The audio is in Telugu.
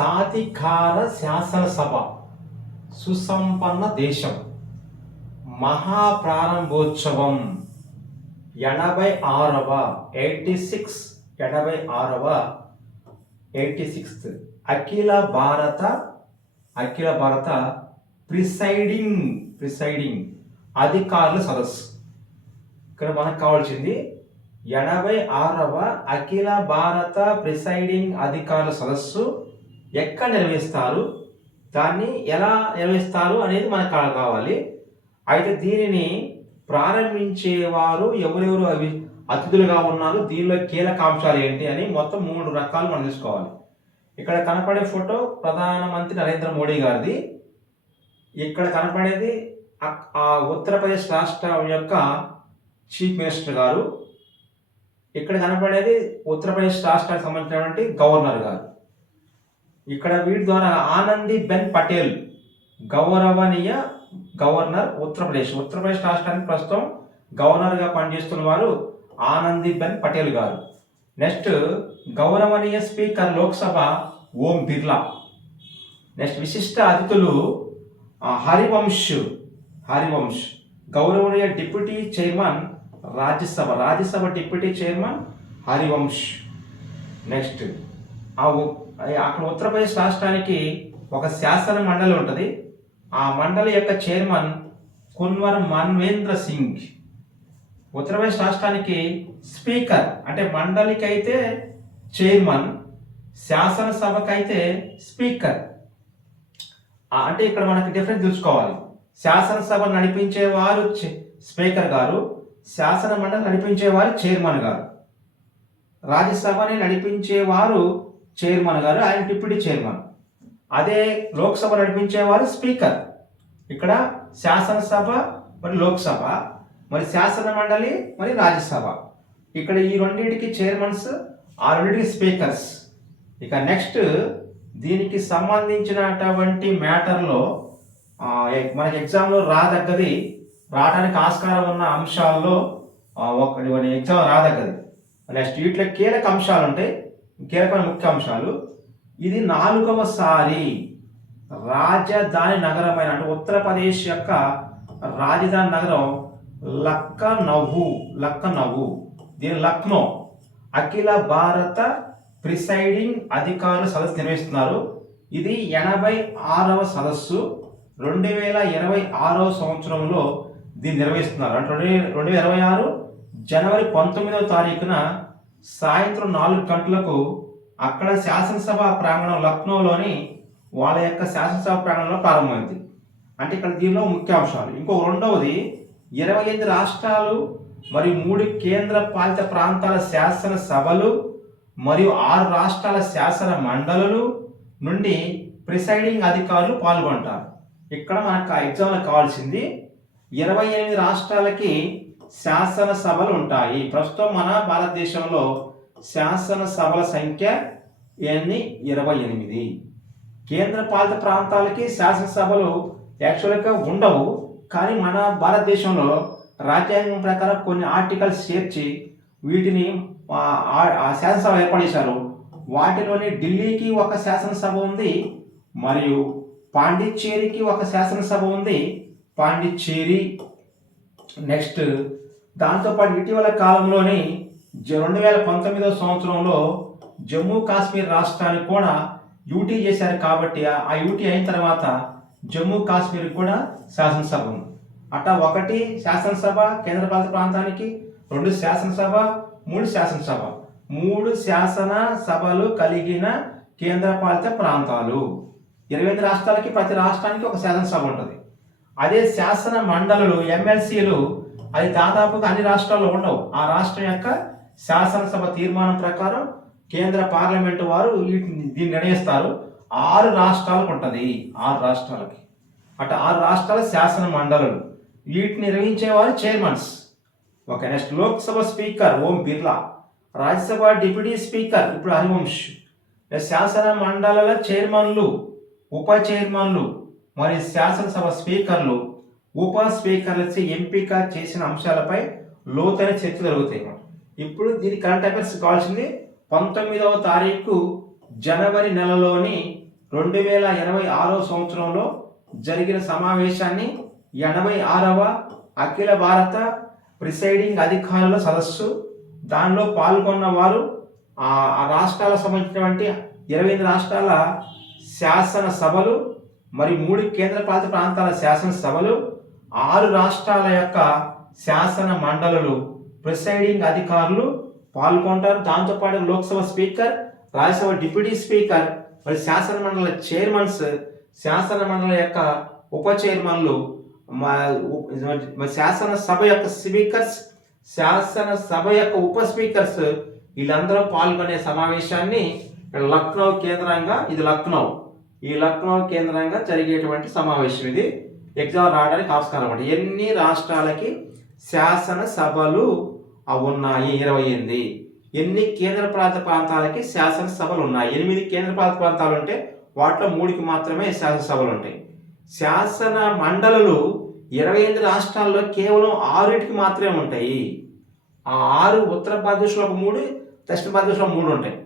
సాధికార శాసనసభ సుసంపన్న దేశం మహాప్రారంభోత్సవం 86వ 86th అఖిల భారత ప్రిసైడింగ్ అధికారుల సదస్సు. ఇక్కడ మనకు కావాల్సింది 86వ అఖిల భారత ప్రిసైడింగ్ అధికారుల సదస్సు ఎక్కడ నిర్వహిస్తారు, దాన్ని ఎలా నిర్వహిస్తారు అనేది మనకు కావాలి. అయితే దీనిని ప్రారంభించేవారు ఎవరెవరు అతిథులుగా ఉన్నారు, దీనిలో కీలక అంశాలు ఏంటి అని మొత్తం 3 రకాలు మనం తీసుకోవాలి. ఇక్కడ కనపడే ఫోటో ప్రధానమంత్రి నరేంద్ర మోడీ గారిది. ఇక్కడ కనపడేది ఉత్తరప్రదేశ్ రాష్ట్రం యొక్క చీఫ్ మినిస్టర్ గారు. ఇక్కడ కనపడేది ఉత్తరప్రదేశ్ రాష్ట్రానికి సంబంధించినటువంటి గవర్నర్ గారు. ఇక్కడ వీటి ద్వారా ఆనందీబెన్ పటేల్ గౌరవనీయ గవర్నర్ ఉత్తరప్రదేశ్ రాష్ట్రానికి ప్రస్తుతం గవర్నర్గా పనిచేస్తున్న వారు ఆనందీబెన్ పటేల్ గారు. నెక్స్ట్ గౌరవనీయ స్పీకర్ లోక్సభ ఓం బిర్లా. నెక్స్ట్ విశిష్ట అతిథులు హరివంశ్ గౌరవనీయ deputy chairman Rajya Sabha deputy chairman Harivansh. Next అక్కడ ఉత్తరప్రదేశ్ రాష్ట్రానికి ఒక శాసన మండలి ఉంటుంది. ఆ మండలి యొక్క చైర్మన్ కున్వర్ మన్వేంద్ర సింగ్. ఉత్తరప్రదేశ్ రాష్ట్రానికి స్పీకర్ అంటే మండలికి అయితే చైర్మన్, శాసనసభకైతే స్పీకర్. అంటే ఇక్కడ మనకి డిఫరెన్స్ తెలుసుకోవాలి. శాసనసభ నడిపించేవారు స్పీకర్ గారు, శాసన మండలి నడిపించేవారు చైర్మన్ గారు. రాజ్యసభని నడిపించేవారు చైర్మన్ గారు, ఆయన డిప్యూటీ చైర్మన్. అదే లోక్సభ నడిపించేవారు స్పీకర్. ఇక్కడ శాసనసభ మరి లోక్సభ, మరి శాసన మండలి మరి రాజ్యసభ. ఇక్కడ ఈ రెండింటికి చైర్మన్స్, ఆ రెండింటికి స్పీకర్స్. ఇక నెక్స్ట్ దీనికి సంబంధించినటువంటి మ్యాటర్లో మనకి ఎగ్జామ్లో రావడానికి ఆస్కారం ఉన్న అంశాల్లో ఎగ్జామ్ రాదగ్గది. నెక్స్ట్ వీటిలో కీలక అంశాలు ఉంటాయి, కీలకమైన ముఖ్య అంశాలు. ఇది 4వసారి రాజధాని నగరమైన అంటే ఉత్తరప్రదేశ్ యొక్క రాజధాని నగరం లక్నౌ. దీని లక్నో అఖిల భారత ప్రిసైడింగ్ అధికారుల సదస్సు నిర్వహిస్తున్నారు. ఇది 86వ సదస్సు. 2026వ సంవత్సరంలో దీన్ని నిర్వహిస్తున్నారు. అంటే 2026 జనవరి 19వ తారీఖున సాయంత్రం 4 గంటలకు అక్కడ శాసనసభ ప్రాంగణం లక్నోలోని వాళ్ళ యొక్క శాసనసభ ప్రాంగణంలో ప్రారంభమైంది. అంటే ఇక్కడ దీనిలో ముఖ్య అంశాలు. ఇంకో రెండవది 28 రాష్ట్రాలు మరియు 3 కేంద్ర పాలిత ప్రాంతాల శాసన సభలు మరియు 6 రాష్ట్రాల శాసన మండలులు నుండి ప్రిసైడింగ్ అధికారులు పాల్గొంటారు. ఇక్కడ మనకు ఎగ్జామ్లో కావాల్సింది 28 రాష్ట్రాలకి శాసన సభలు ఉంటాయి. ప్రస్తుతం మన భారతదేశంలో శాసన సభల సంఖ్య 28. కేంద్ర పాలిత ప్రాంతాలకి శాసనసభలు యాక్చువల్గా ఉండవు, కానీ మన భారతదేశంలో రాజ్యాంగం ప్రకారం కొన్ని ఆర్టికల్స్ చేర్చి వీటిని శాసనసభ ఏర్పాటు చేశారు. వాటిలోని ఢిల్లీకి ఒక శాసనసభ ఉంది, మరియు పాండిచ్చేరికి ఒక శాసనసభ ఉంది, పాండిచ్చేరి. నెక్స్ట్ దాంతోపాటు ఇటీవల కాలంలోని 2019వ సంవత్సరంలో జమ్మూ కాశ్మీర్ రాష్ట్రానికి కూడా యూటీ చేశారు. కాబట్టి ఆ యూటీ అయిన తర్వాత జమ్మూ కాశ్మీర్ కూడా శాసనసభ ఉంది. అట్లా 1 శాసనసభ కేంద్రపాలిత ప్రాంతానికి, 2 శాసనసభ, 3 శాసనసభ, 3 శాసన సభలు కలిగిన కేంద్రపాలిత ప్రాంతాలు. 28 రాష్ట్రాలకి ప్రతి రాష్ట్రానికి ఒక శాసనసభ ఉంటుంది. అదే శాసన మండలులు ఎమ్మెల్సీలు అది దాదాపుగా అన్ని రాష్ట్రాల్లో ఉండవు. ఆ రాష్ట్రం యొక్క శాసనసభ తీర్మానం ప్రకారం కేంద్ర పార్లమెంటు వారు దీన్ని నిర్ణయిస్తారు. 6 రాష్ట్రాలకు ఉంటుంది. 6 రాష్ట్రాలకి అటు 6 రాష్ట్రాల శాసన మండలులు, వీటిని నిర్వహించేవారు chairmans. Okay. Next Lok Sabha speaker Om Birla, Rajya Sabha deputy speaker ఇప్పుడు హరివంశ్, శాసన మండలుల చైర్మన్లు, ఉప చైర్మన్లు మరియు శాసనసభ స్పీకర్లు, ఉప స్పీకర్లచే ఎంపిక చేసిన అంశాలపై లోతైన చర్చ జరుగుతాయి. ఇప్పుడు దీని కరెంట్ అఫైర్స్ కావాల్సింది 19వ తారీఖు జనవరి నెలలోని 2026 సంవత్సరంలో జరిగిన సమావేశాన్ని 86వ అఖిల భారత ప్రిసైడింగ్ అధికారుల సదస్సు. దానిలో పాల్గొన్న వారు ఆ రాష్ట్రాలకు సంబంధించినటువంటి 28 రాష్ట్రాల శాసనసభలు, మరి 3 కేంద్రపాలిత ప్రాంతాల శాసనసభలు, 6 రాష్ట్రాల యొక్క శాసన మండలులు, ప్రిసైడింగ్ అధికారులు పాల్గొంటారు. దాంతోపాటు Lok Sabha speaker, Rajya Sabha deputy speaker, మరి శాసన మండలి చైర్మన్స్, శాసన మండలి యొక్క ఉప చైర్మన్లు, శాసనసభ యొక్క స్పీకర్స్, శాసనసభ యొక్క ఉప స్పీకర్స్ వీళ్ళందరూ పాల్గొనే సమావేశాన్ని లక్నో కేంద్రంగా, ఇది లక్నో, ఈ లక్నో కేంద్రంగా జరిగేటువంటి సమావేశం. ఇది ఎగ్జామ్ రావడానికి ఆస్కారం అన్నమాట. ఎన్ని రాష్ట్రాలకి శాసనసభలు ఉన్నాయి? 28. ఎన్ని కేంద్రపాలిత ప్రాంతాలకి శాసనసభలు ఉన్నాయి? 8 కేంద్రపాలిత ప్రాంతాలు ఉంటే వాటిలో 3కి మాత్రమే శాసనసభలు ఉంటాయి. శాసన మండలులు 28 రాష్ట్రాల్లో కేవలం 6కి మాత్రమే ఉంటాయి. ఆ 6 ఉత్తర భారతదేశంలో 3, దక్షిణ భారతదేశంలో 3 ఉంటాయి.